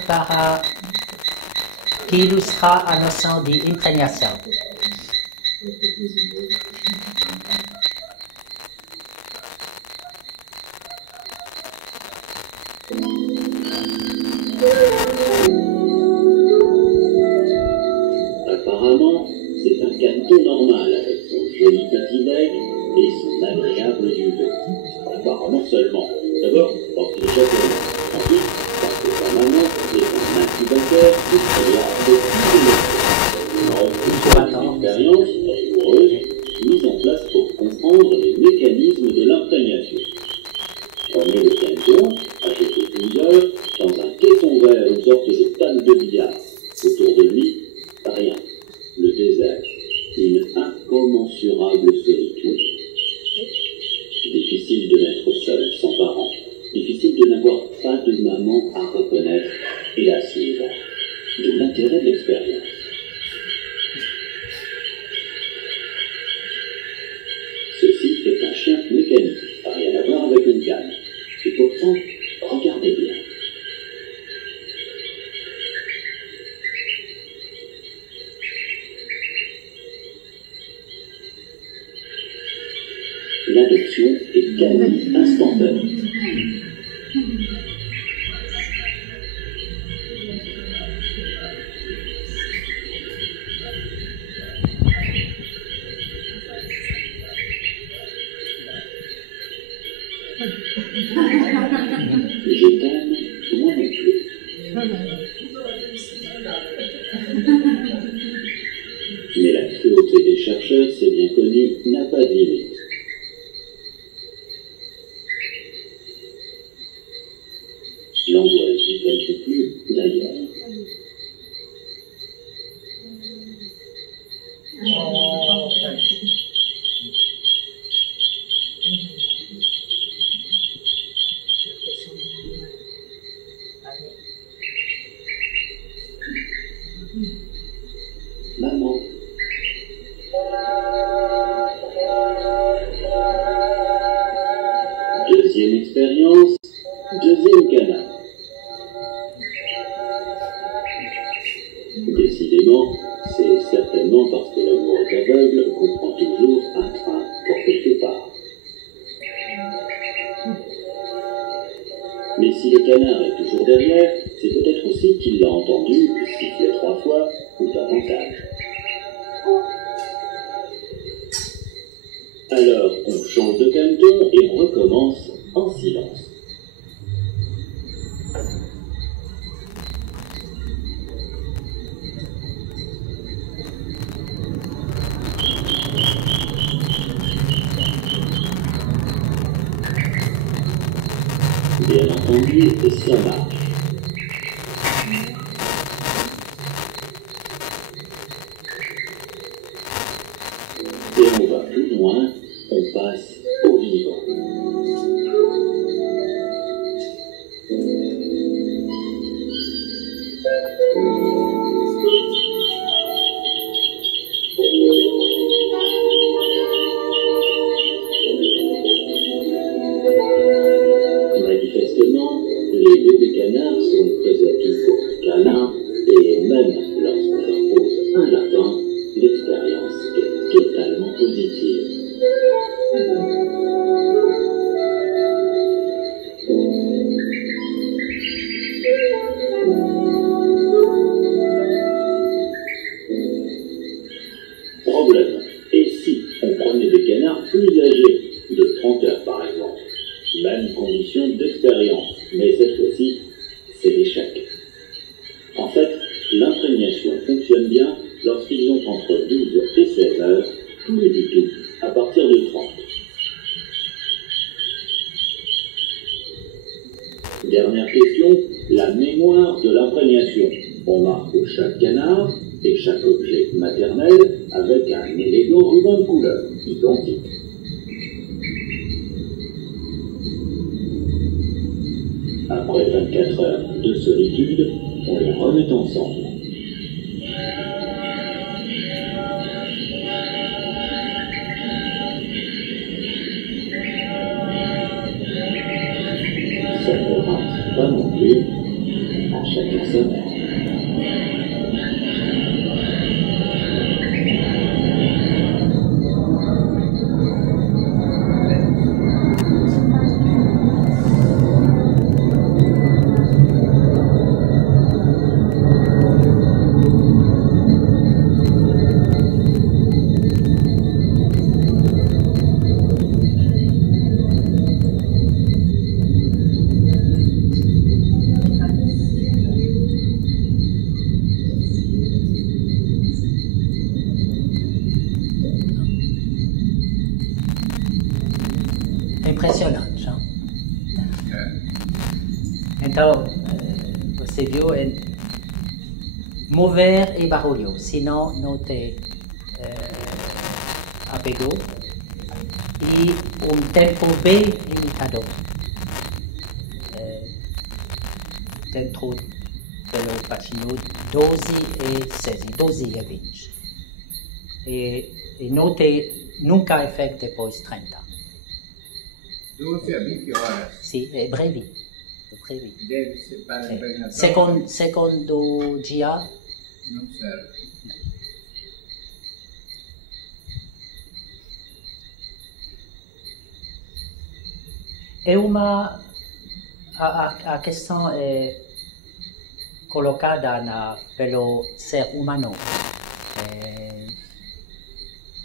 que ilustra a noção de impregnação. Apparemment, c'est un canton normal avec son joli petit bec et son agréable duvet. Apparemment seulement. D'abord, parce qu'il est japonais. Ensuite, parce que sa maman est un incubateur qui regarde tous les autres. Une expérience rigoureuse mise en place pour comprendre les mécanismes de l'imprégnation. Prenez le canton, achetez 12 heures, dans un caisson vert, une sorte de table de billard. Autour de lui, rien. Le désert. Une incommensurable solitude. Difficile de naître seul, sans parents. Difficile de n'avoir pas de maman à reconnaître et à suivre. De l'intérêt de l'expérience. Ceci est un chien mécanique, rien à voir avec une canne. Et pourtant, regardez bien. L'adoption est quasi instantanée. Je t'aime, moi non plus. Mais la cruauté des chercheurs, c'est bien connu, n'a pas de limite. L'angoisse du quelque plus, d'ailleurs. Maman. Deuxième expérience, deuxième canard. Décidément, c'est certainement parce que l'amour est aveugle qu'on prend toujours un train pour quelque part. Mais si le canard est toujours derrière, c'est peut-être aussi qu'il l'a entendu siffler 3 fois ou davantage. Alors, on change de canton et on recommence en silence. Bien entendu, ça marche. Et on va plus loin, on passe au vivant. Manifestement, les bébés canards sont très habiles pour un câlin, et même lorsqu'on leur pose un lapin, l'expérience est totalement positive. Même condition d'expérience, mais cette fois-ci, c'est l'échec. En fait, l'imprégnation fonctionne bien lorsqu'ils ont entre 12 et 16 heures, tous les du tout, à partir de 30. Dernière question, la mémoire de l'imprégnation. On marque chaque canard et chaque objet maternel avec un élégant ruban de couleur, identique. Après 24 heures de solitude, on les remet ensemble. Ça ne rate pas non plus, à chacun sa mère. Impressionante, não? Então, você viu, mover e barulho, senão não te apegou, e tempo bem limitado dentro do patinho 12 e 16, 12 e 20. E não tem nunca efeito depois 30. 12 a 20 horas. Sì, è brevi. Deve ser para impregnação. Secondo dia. Não serve. É uma. A questão é colocada pelo ser humano.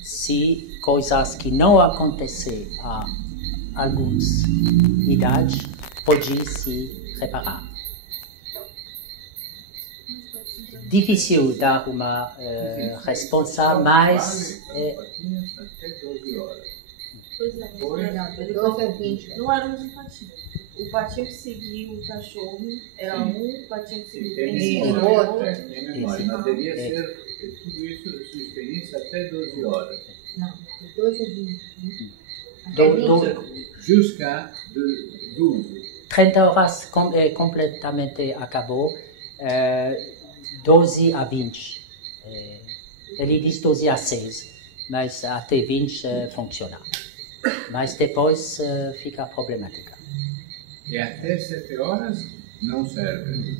Se coisas que não acontecem a algumas idades pode se reparar. Difícil dar uma resposta, mas até 12 horas. Pois é, não eram os patinhos. O patinho que seguia o cachorro era um, o patinho que seguia o outro. Tem memória, mas devia ser tudo isso, sua experiência, até 12 horas. Não, 12 a 20. Jusqu'à 12. 30 horas completamente acabou, 12 a 20. Ele diz 12 a 6, mas até 20 funciona. Mas depois fica problemática. E até 7 horas não serve?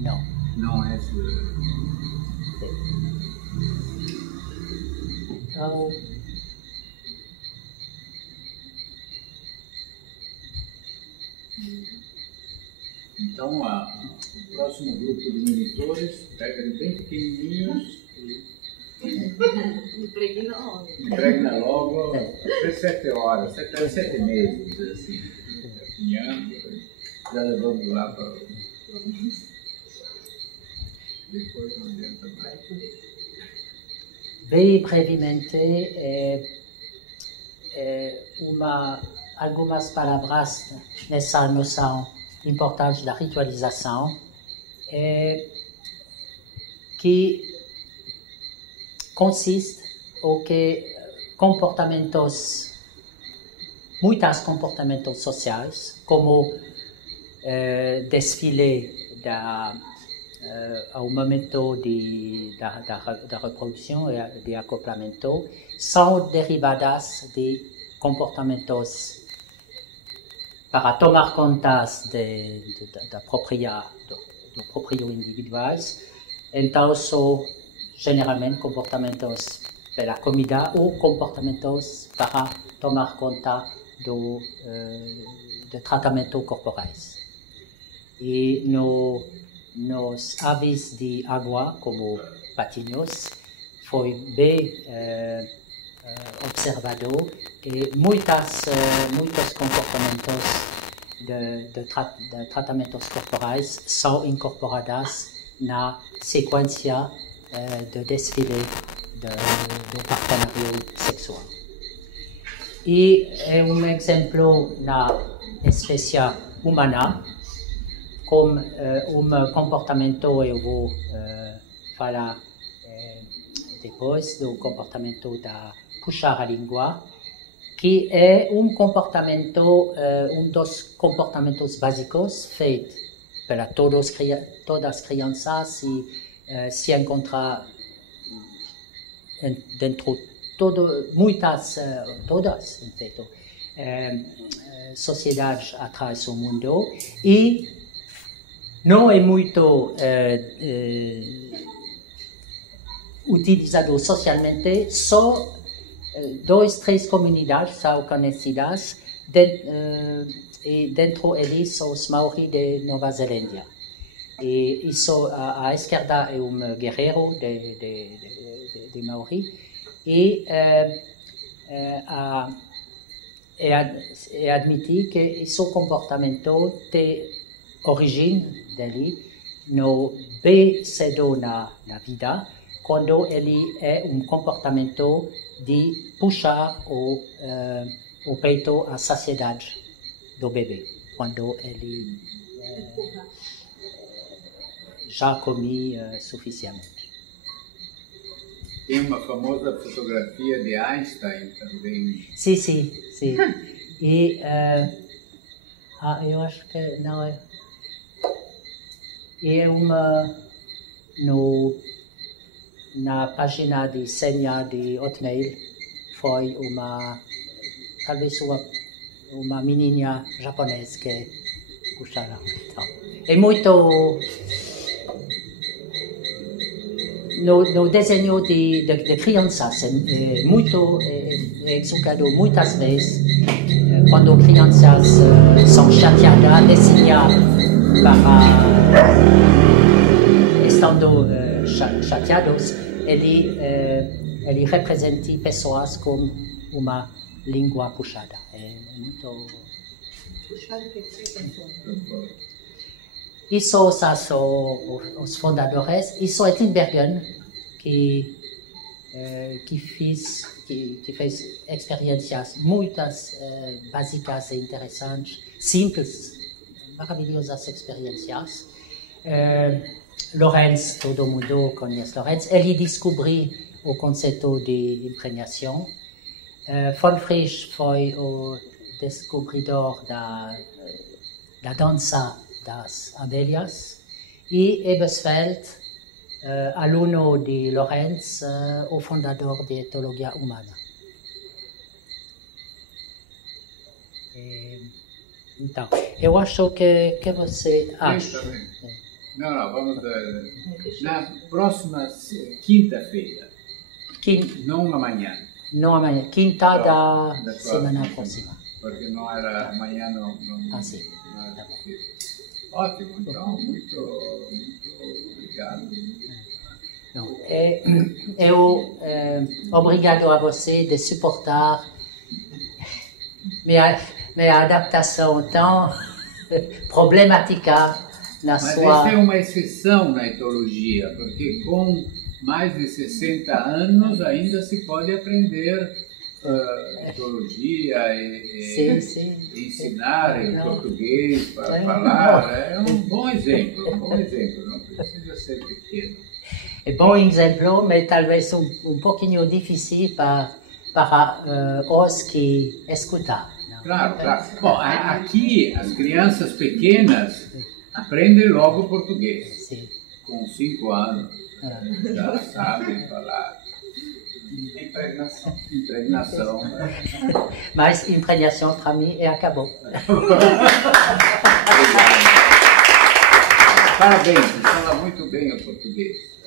Não. Não é Então, Então, o próximo grupo de monitores pega ele bem pequenininhos e impregna logo até 7 horas, 7 meses, assim, caminhando, já levamos lá para o... Depois não adianta mais. Bem brevemente, algumas palavras nessa noção importante da ritualização, que consiste ou que muitos comportamentos sociais, como desfile ao momento da reprodução e de acoplamento, são derivadas de comportamentos para tomar conta do próprio individuais. Então, são geralmente comportamentos pela comida ou comportamentos para tomar conta do tratamento corporais. E nos aves de água, como patinhos, foi bem observado e muitos comportamentos de tratamentos corporais são incorporados na sequência de desfile do partenario sexual. E é exemplo na espécie humana, como comportamento, eu vou falar depois do comportamento da puxar a língua, que é comportamento, dos comportamentos básicos feitos para todas as crianças e se encontra dentro todas, em feito, sociedades atrás do mundo, e não é muito utilizado socialmente, só 2, 3 comunidades são conhecidas, e dentro deles os Maori de Nova Zelândia. E isso, à esquerda é guerreiro de Maori, e é admitir que esse comportamento tem origem dele no bem cedo na vida, quando ele é comportamento de puxar o peito à saciedade do bebê, quando ele já comeu suficientemente. Tem uma famosa fotografia de Einstein também. Sim. E eu acho que não é. É na página de senha de Hotmail, foi talvez uma menina japonesa que puxaram. Então, é muito. No desenho de crianças, é muito executado muitas vezes, quando crianças são chateadas, desenhar estando chateados, ele representa pessoas com uma língua puxada. É muito. Puxado que Isso são os fundadores. Isso é Tim Bergen, que fez experiências muitas básicas e interessantes, simples, maravilhosas experiências. Lorenz, todo mundo conhece Lorenz, ele descobriu o conceito de impregnação. Von Frisch foi o descobridor da dança das abelhas, e Ebersfeld, aluno de Lorenz, o fundador de etologia humana. Então, eu acho que você acha. Não, vamos na próxima quinta-feira. Não amanhã. Não amanhã, quinta da semana próxima. Porque não era amanhã, não. Sim. Não era possível. Ótimo, então, muito obrigado. Eu obrigado a você de suportar minha adaptação tão problemática na sua... Mas essa é uma exceção na etologia, porque com mais de 60 anos ainda se pode aprender etologia e ensinar em português para falar. É um bom exemplo, não precisa ser pequeno. É bom exemplo, mas talvez um pouquinho difícil para os que escutam. Claro. Bom, aqui as crianças pequenas aprendem logo português. Sim. Com 5 anos já sabem falar. Impregnação. Mas impregnação para mim acabou. Parabéns, você fala muito bem o português.